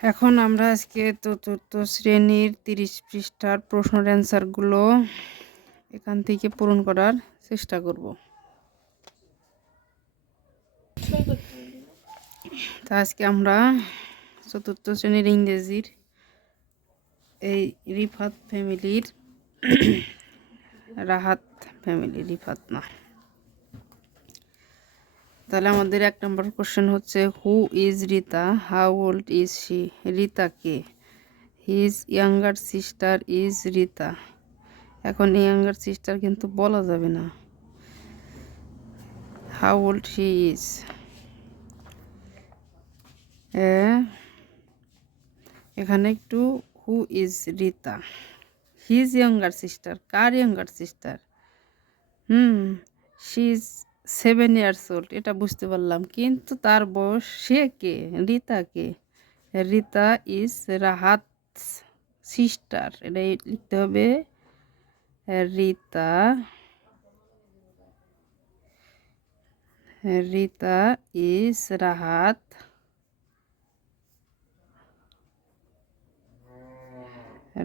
এখন আমরা আজকে চতুর্থ শ্রেণির তিরিশ পৃষ্ঠার প্রশ্নের অ্যান্সারগুলো এখান থেকে পূরণ করার চেষ্টা করব। তা আজকে আমরা চতুর্থ শ্রেণির ইংরেজির এই রিফাত ফ্যামিলির রাহাত ফ্যামিলি রিফাত না তাহলে আমাদের এক নম্বর কোশ্চেন হচ্ছে who is Rita how old is she Rita K? His younger sister is Rita এখন ইয়াঙ্গার সিস্টার কিন্তু বলা যাবে না। হাউ ওল্ড শি ইজ এখানে একটু who is Rita his younger sister car younger sister hmm she is seven years old এটা বুঝতে পারলাম। কিন্তু তার বয়স সে কে? রিতা কে? রিতা ইজ রাহাত সিস্টার এটা লিখতে হবে। রিতা রিতা ইজ রাহাত।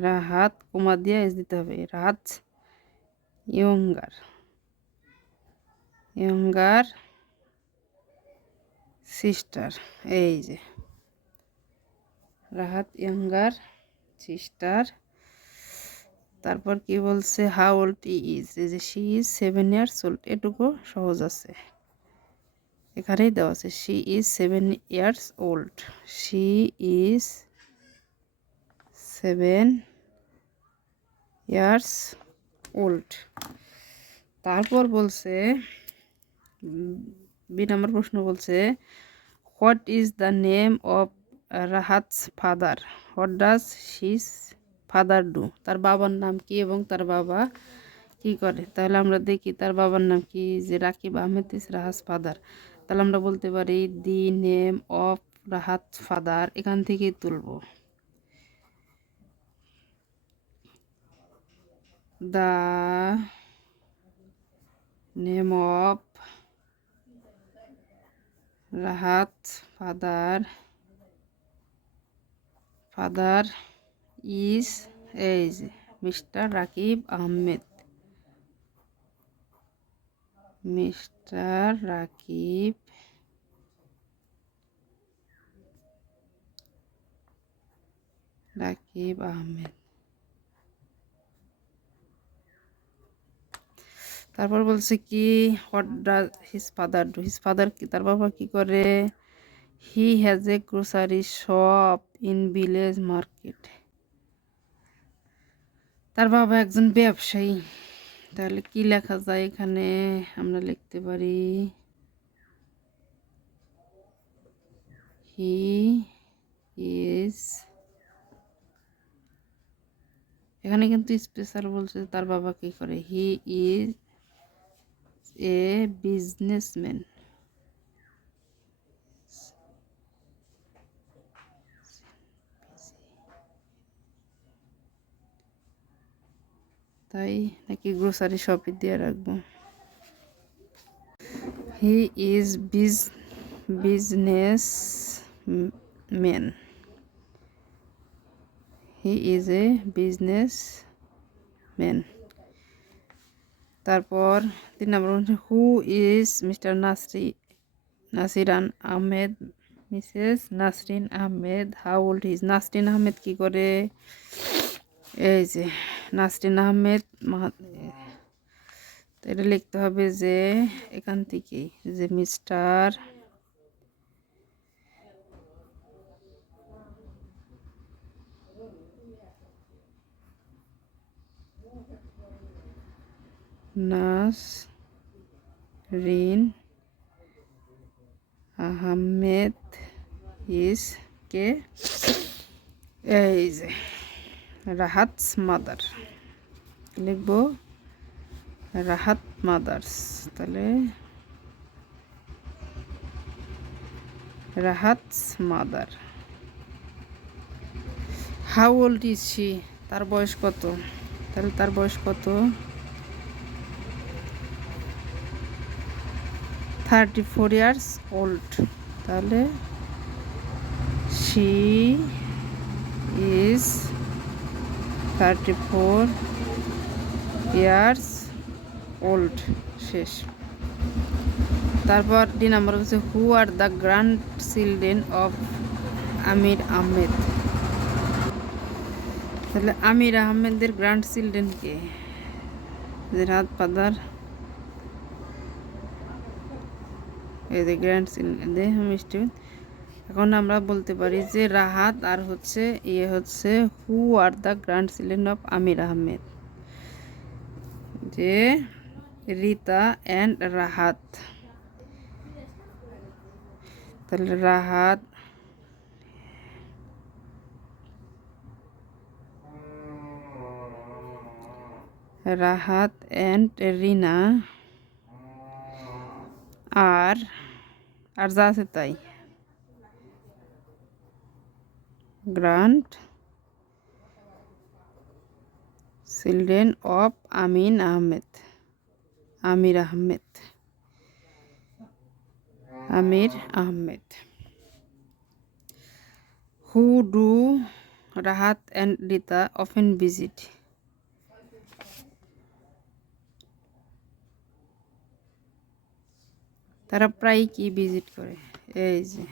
রাহাত কুমার দিয়া ইজ দিতে হবে। রাহাত ইয়ঙ্গার ইয়ঙ্গার সিস্টার এই যে। রাহাত ইয়ঙ্গার সিস্টার তারপর কি বলছে? হাউ ওল্ড ইজ এই যে she is seven years old এটুকু সহজ আছে। এখানেই দেওয়া আছে she is seven years old she is seven years old তারপর বলছে বি নম্বর প্রশ্ন বলছে what is the name of Rahat's father what does she's father do তার বাবার নাম কি এবং তার বাবা কি করে? তাহলে আমরা দেখি তার বাবার নাম কি? যে রাকিব আহমেদ ইস রাহাস ফাদার তাহলে আমরা বলতে পারি the name of Rahat father এখান থেকেই তুলব। The name of Rahat father father is age Mr Rakib Ahmed. Mr Rakib Rakib Ahmed. তারপর বলছে কি what does his father do his father কি, তার বাবা কি করে? He has a grocery shop in village market তার বাবা একজন ব্যবসায়ী। তাহলে কি লেখা যায় এখানে? আমরা লিখতে পারি হি ইজ এখানে কিন্তু স্পেশাল বলছে তার বাবা কি করে? He is a businessman. তাই নাকি গ্রোসারি শপে দিয়ে রাখব। He is biz business man he is a business man তারপর তিন নম্বর who is Mr Nasri Nasiran Ahmed Mrs Nasrin Ahmed how old is Nasrin Ahmed কী করে? এই যে, নাসরিন আহমেদ এটা লিখতে হবে যে, এখান থেকে যে মিস্টার নাসরিন আহমেদ, ইস, কে? এই যে রাহাতস মাদার। লিখব, রাহাত মাদার্স। তাহলে Rahat's mother. How old is তার বয়স কত? তাহলে তার বয়স কত? থার্টি ফোর ইয়ার্স ওল্ড তাহলে she is thirty four years old শেষ। তারপর ডি নাম্বার হচ্ছে who are the grand children of Amir Ahmed তাহলে আমির আহমেদের গ্র্যান্ড চিলড্রেন কে রাত ফাদার এই যে গ্র্যান্ড মিষ্টি এখন আমরা বলতে পারি যে রাহাত আর হচ্ছে ইয়ে হচ্ছে who are the grand children of Amir Ahmed? যে রিতা অ্যান্ড রাহাত। তাহলে রাহাত রাহাত অ্যান্ড রিনা আর আর যা আছে তাই। Grand, children of Amin Ahmed, Amir Ahmed Amir Ahmed. Who do Rahat and Rita often visit তারা প্রায় কি ভিজিট করে? এই যে।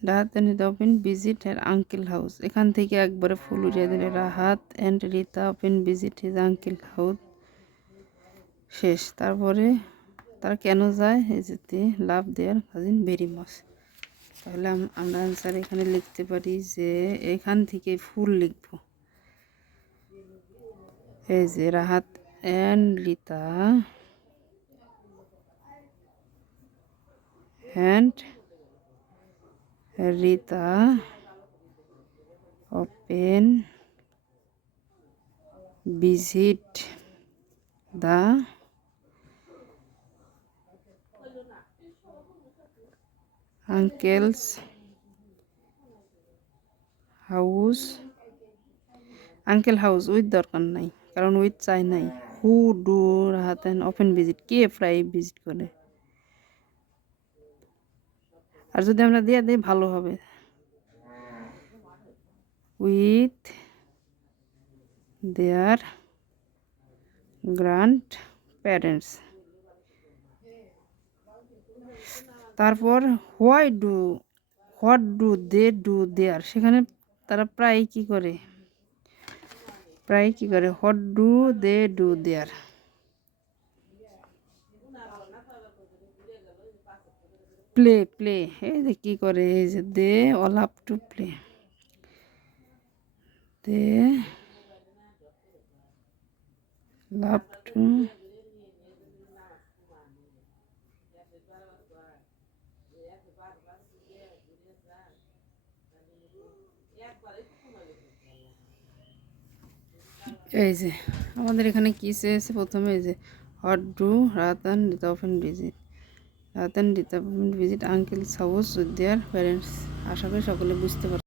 Rahat and Rita visit her uncle house এখান থেকে একবারে ফুল উড়িয়ে দিলে Rahat and Rita often visit his uncle house শেষ। তারপরে তারা কেন যায়? এই যেতে লাভ দেয়ার কাজিন ভেরি মাছ তাহলে আমরা অ্যান্সার এখানে লিখতে পারি যে এখান থেকে ফুল লিখব। এই যে Rahat and Lita and Rita, open, visit the uncle's house. Uncle house with দরকার নাই কারণ উইথ চাই নাই হু ডু রাহাতেন ওপেন ভিজিট কে প্রায় ভিজিট করে আর যদি আমরা দিয়ে দিই, ভালো হবে। উইথ দেয়ার গ্র্যান্ড প্যারেন্টস তারপর why do what do they do there সেখানে তারা প্রায় কি করে? প্রায় কি করে? What do they do there play play এই যে কী করে এই যে they all up to play they love to এই যে, আমাদের এখানে কী চেয়েছে প্রথমে এই যে what do Ratan Ratan visit uncle সবুজ দেয়ার প্যারেন্টস আশা করি সকলে বুঝতে পার